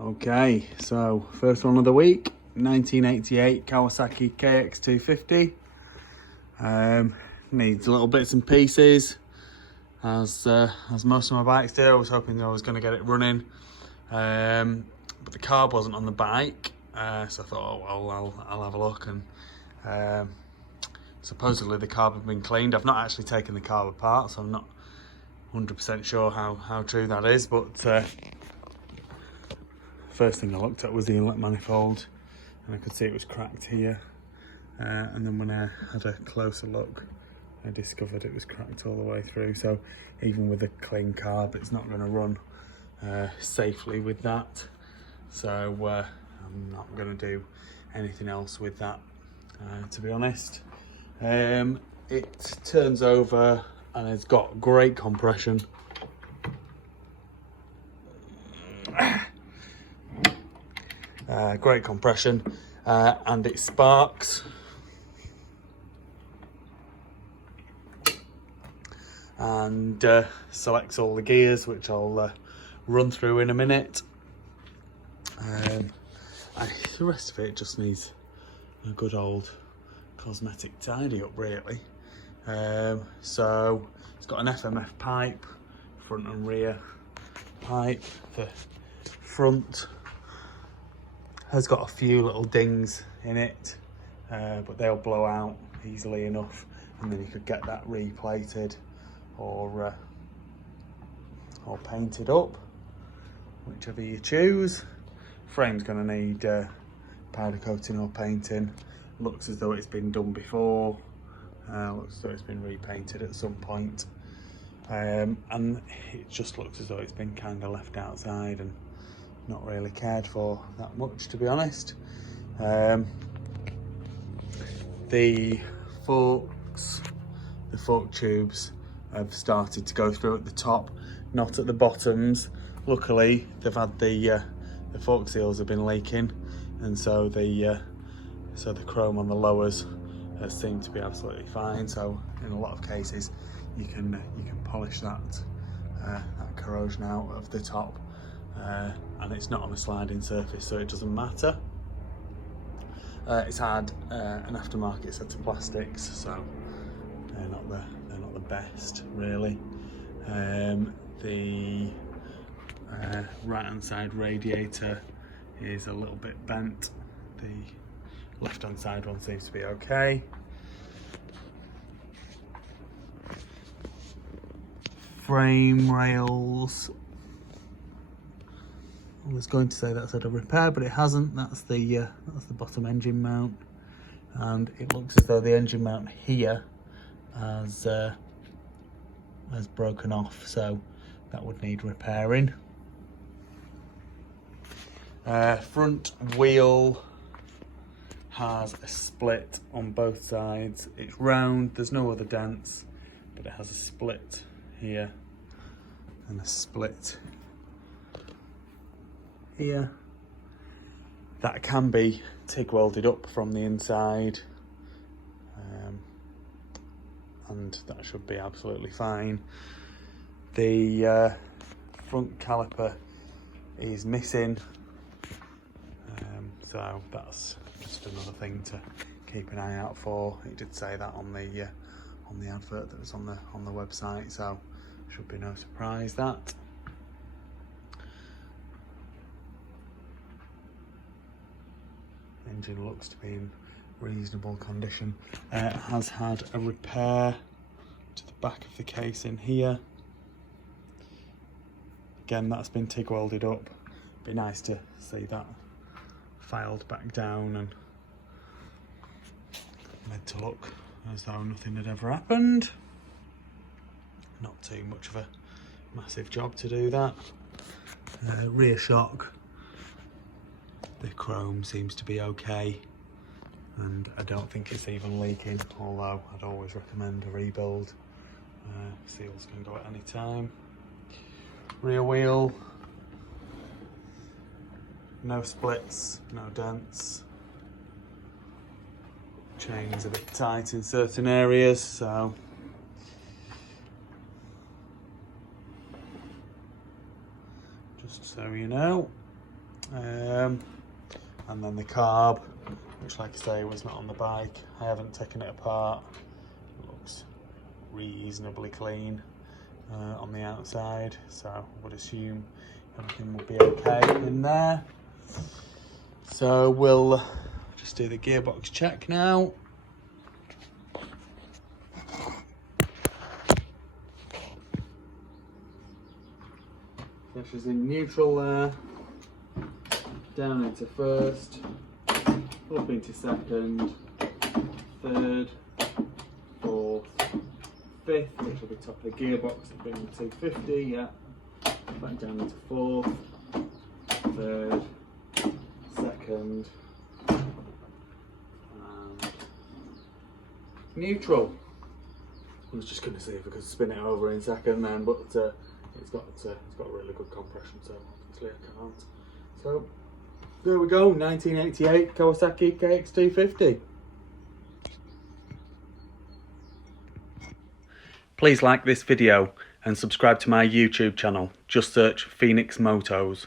Okay, so first one of the week, 1988 Kawasaki kx250. Needs little bits and pieces, as most of my bikes do. I was hoping I was going to get it running, but the carb wasn't on the bike, so I thought, oh well, I'll have a look. And supposedly the carb had been cleaned. I've not actually taken the carb apart, so I'm not 100% sure how true that is, but first thing I looked at was the inlet manifold, and I could see it was cracked here, and then when I had a closer look I discovered it was cracked all the way through. So even with a clean carb, it's not going to run safely with that, so I'm not going to do anything else with that, to be honest. It turns over and it's got great compression. Great compression, and it sparks, and selects all the gears, which I'll run through in a minute. The rest of it just needs a good old cosmetic tidy up, really. So it's got an FMF pipe, front and rear pipe. The front has got a few little dings in it, but they'll blow out easily enough, and then you could get that replated or painted up, whichever you choose. Frame's going to need powder coating or painting. Looks as though it's been done before. Looks as though it's been repainted at some point, and it just looks as though it's been kind of left outside and not really cared for that much, to be honest. The fork tubes have started to go through at the top, not at the bottoms. Luckily, they've had the fork seals have been leaking, and so the chrome on the lowers seemed to be absolutely fine. So in a lot of cases, you can polish that corrosion out of the top. And it's not on a sliding surface, so it doesn't matter. It's had an aftermarket set of plastics, so they're not the best, really. The right hand side radiator is a little bit bent. The left hand side one seems to be okay. Frame rails, I was going to say that's had a repair, but it hasn't. That's the bottom engine mount, and it looks as though the engine mount here has broken off, so that would need repairing. Front wheel has a split on both sides. It's round, there's no other dents, but it has a split here and a split here. That can be TIG welded up from the inside, and that should be absolutely fine. The front caliper is missing, so that's just another thing to keep an eye out for. It did say that on the advert that was on the website, so should be no surprise that. Engine looks to be in reasonable condition. It has had a repair to the back of the casing here. Again, that's been TIG welded up. Be nice to see that filed back down and made to look as though nothing had ever happened. Not too much of a massive job to do that. Rear shock, the chrome seems to be okay, and I don't think it's even leaking, although I'd always recommend a rebuild. Seals can go at any time. Rear wheel, no splits, no dents. Chain's a bit tight in certain areas, so just so you know. And then the carb, which like I say was not on the bike. I haven't taken it apart. It looks reasonably clean on the outside, so I would assume everything will be okay in there. So we'll just do the gearbox check now. She's in neutral there, down into first, up into second, third, fourth, fifth, which will be top of the gearbox at being 250, yeah. Back down into fourth, third, second, and neutral. I was just going to see if I could spin it over in second then, but it's got really good compression, so obviously I can't. So there we go, 1988 Kawasaki kx250. Please like this video and subscribe to my YouTube channel. Just search Phoenix Motos.